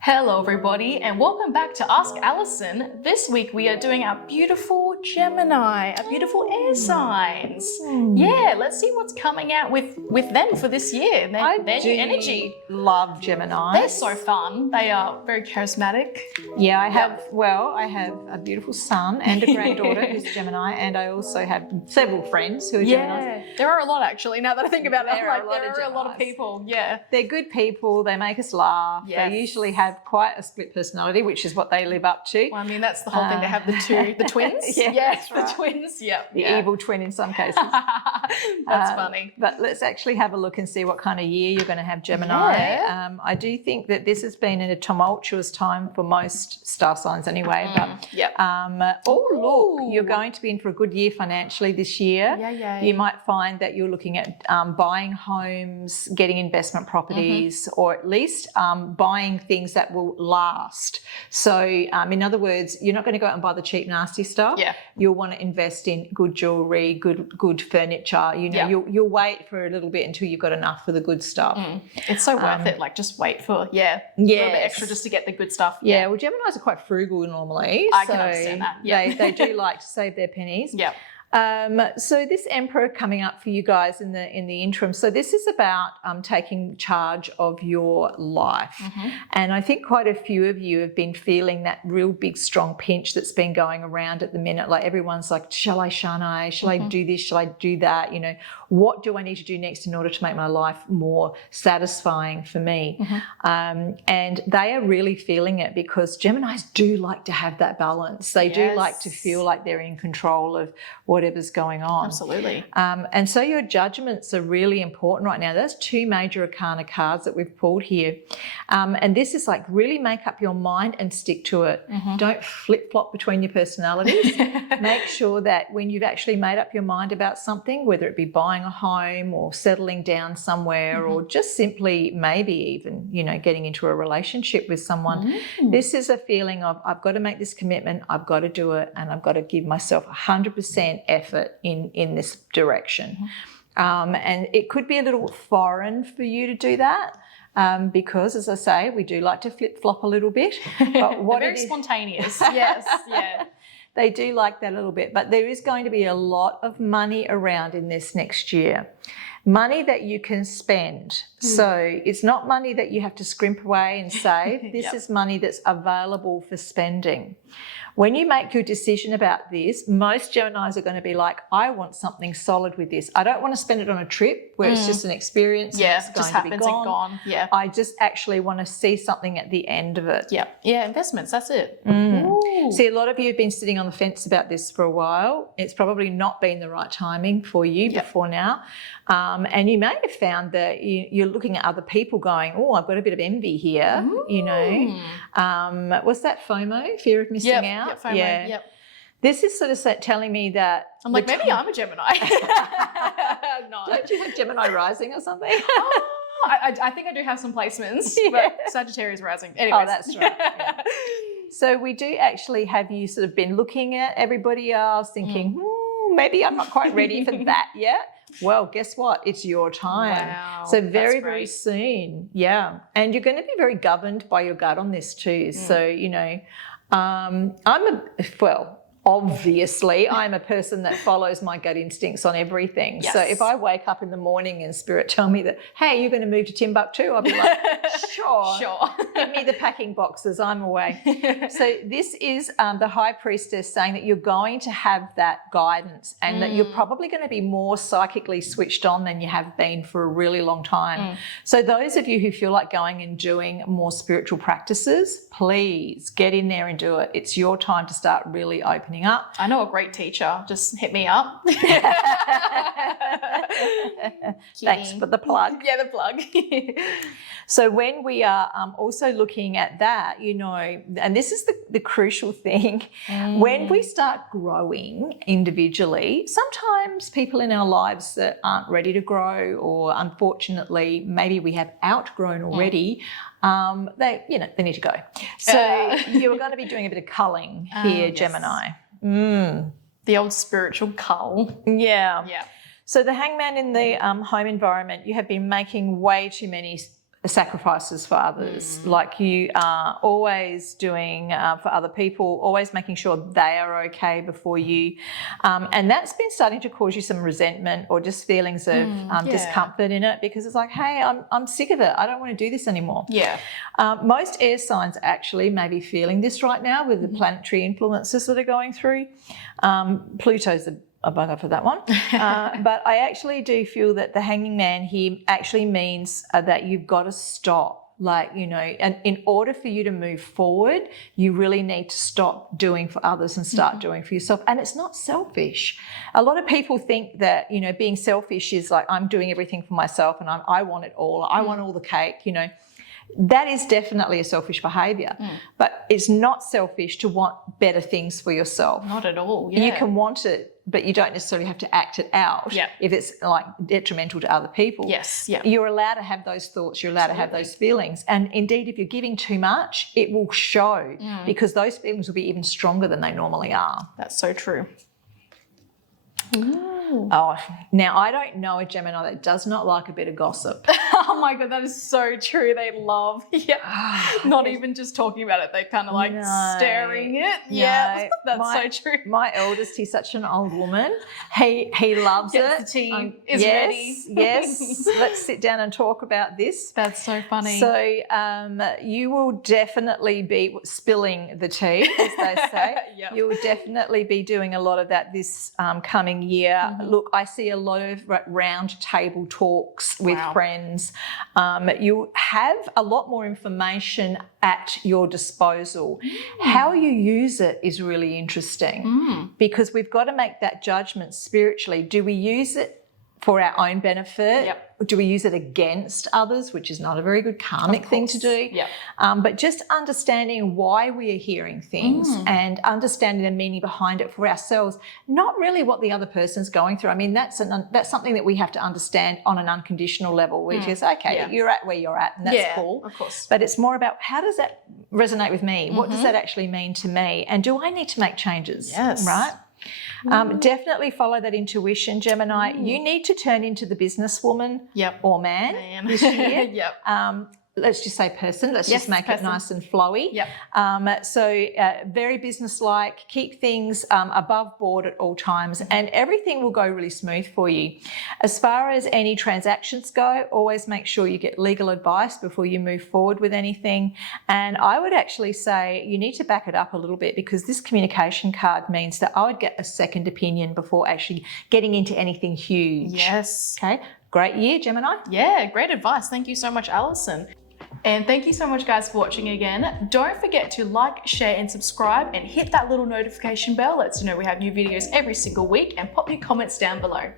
Hello everybody and welcome back to Ask Alison. This week we are doing our beautiful Gemini, our beautiful air signs. Yeah, let's see what's coming out with them for this year. Their new energy. Love Gemini. They're so fun. They are very charismatic. Yeah, I have a beautiful son and a granddaughter who's Gemini, and I also have several friends who are Geminis. Yeah, there are a lot actually. Now that I think about it, There are a lot of people. Yeah. They're good people. They make us laugh. Yes. They usually have quite a split personality, which is what they live up to. Well, I mean, that's the whole thing to have the twins. Yeah, yes, that's right. the twins. Yeah. The evil twin in some cases. That's funny. But let's actually have a look and see what kind of year you're going to have, Gemini. Yeah. I do think that this has been a tumultuous time for most star signs anyway. Look, you're going to be in for a good year financially this year. Yeah. You might find that you're looking at buying homes, getting investment properties, or at least buying things that will last. So in other words, you're not going to go out and buy the cheap, nasty stuff. Yeah. You'll want to invest in good jewellery, good furniture. You'll wait for a little bit until you've got enough for the good stuff. It's so worth it. Like, just wait for a little bit extra just to get the good stuff. Yeah. Well, Geminis are quite frugal normally. I can understand that. Yeah. They do like to save their pennies. Yeah. So this Emperor coming up for you guys in the interim. So this is about taking charge of your life. And I think quite a few of you have been feeling that real big, strong pinch that's been going around at the minute. Like everyone's like, shall I, shan't I? Shall I do this? Shall I do that? You know, what do I need to do next in order to make my life more satisfying for me? And they are really feeling it because Geminis do like to have that balance. They do like to feel like they're in control of whatever's going on. Absolutely. And so your judgments are really important right now. That's two major arcana cards that we've pulled here. And this is like really make up your mind and stick to it. Don't flip-flop between your personalities. Make sure that when you've actually made up your mind about something, whether it be buying a home or settling down somewhere or just simply maybe even, getting into a relationship with someone, this is a feeling of I've got to make this commitment, I've got to do it, and I've got to give myself 100% effort in this direction. And it could be a little foreign for you to do that because, as I say, we do like to flip-flop a little bit. But They're very spontaneous. Yes, yeah. They do like that a little bit, but there is going to be a lot of money around in this next year. Money that you can spend. So it's not money that you have to scrimp away and save. This is money that's available for spending. When you make your decision about this, most Geminis are going to be like, I want something solid with this. I don't want to spend it on a trip where it's just an experience and it's just going to be happens and gone. Yeah. I just actually want to see something at the end of it. Yeah, investments, that's it. See, a lot of you have been sitting on the fence about this for a while. It's probably not been the right timing for you before now. And you may have found that you're looking at other people going, oh, I've got a bit of envy here, What's that FOMO, fear of missing out? FOMO, yep. This is sort of telling me that... I'm like, maybe I'm a Gemini. No. Don't you have Gemini rising or something? I think I do have some placements, but Sagittarius rising. Anyways. Oh, that's right. Yeah. So we do actually have you sort of been looking at everybody else thinking, maybe I'm not quite ready for that yet. Well, guess what? It's your time. Wow, so very soon. Yeah. And you're going to be very governed by your gut on this too. So, obviously, I'm a person that follows my gut instincts on everything. Yes. So if I wake up in the morning and spirit tell me that, hey, you're going to move to Timbuktu, I'll be like, sure. Give me the packing boxes, I'm away. So this is the High Priestess saying that you're going to have that guidance and that you're probably going to be more psychically switched on than you have been for a really long time. So those of you who feel like going and doing more spiritual practices, please get in there and do it. It's your time to start really opening up. I know a great teacher. Just hit me up. Thanks for the plug. Yeah, the plug. So when we are also looking at that, and this is the crucial thing, when we start growing individually, sometimes people in our lives that aren't ready to grow, or unfortunately maybe we have outgrown already, they need to go. So you're going to be doing a bit of culling here, Gemini. The old spiritual cull. Yeah. So the Hangman in the home environment, you have been making way too many sacrifices for others. Like you are always doing for other people, always making sure they are okay before you. And that's been starting to cause you some resentment or just feelings of discomfort in it, because it's like, hey, I'm sick of it. I don't want to do this anymore. Yeah. Most air signs actually may be feeling this right now with the planetary influences that are going through. Pluto's a bugger for that one. But I actually do feel that the Hanging Man here actually means that you've got to stop. Like, you know, and in order for you to move forward, you really need to stop doing for others and start doing for yourself. And it's not selfish. A lot of people think that, you know, being selfish is like, I'm doing everything for myself and I want it all. I want all the cake, you know. That is definitely a selfish behaviour, but it's not selfish to want better things for yourself. Not at all, yeah. You can want it, but you don't necessarily have to act it out if it's like detrimental to other people. Yes, yeah. You're allowed to have those thoughts, you're allowed to have those feelings. And indeed, if you're giving too much, it will show because those feelings will be even stronger than they normally are. That's so true. Oh, now I don't know a Gemini that does not like a bit of gossip. Oh my God, that is so true. They love, not even just talking about it. They kind of like staring it. Yeah, that's so true. My eldest, he's such an old woman. He loves it. The tea is ready. Yes, let's sit down and talk about this. That's so funny. So you will definitely be spilling the tea, as they say. You will definitely be doing a lot of that this coming year. Look, I see a lot of round table talks with friends. You have a lot more information at your disposal. How you use it is really interesting because we've got to make that judgment spiritually. Do we use it for our own benefit? Do we use it against others, which is not a very good karmic thing to do? But just understanding why we are hearing things and understanding the meaning behind it for ourselves, not really what the other person's going through. I mean, that's something that we have to understand on an unconditional level, which is, okay, you're at where you're at and that's cool. Of course. But it's more about how does that resonate with me? What does that actually mean to me? And do I need to make changes? Yes. Right? Definitely follow that intuition, Gemini. You need to turn into the businesswoman or man this year. Let's just say person. Let's just make it nice and flowy. Very businesslike. Keep things above board at all times and everything will go really smooth for you. As far as any transactions go, always make sure you get legal advice before you move forward with anything. And I would actually say you need to back it up a little bit because this communication card means that I would get a second opinion before actually getting into anything huge. Yes. Okay. Great year, Gemini. Yeah, great advice. Thank you so much, Alison. And thank you so much, guys, for watching again. Don't forget to like, share, and subscribe, and hit that little notification bell. Lets you know we have new videos every single week, and pop your comments down below.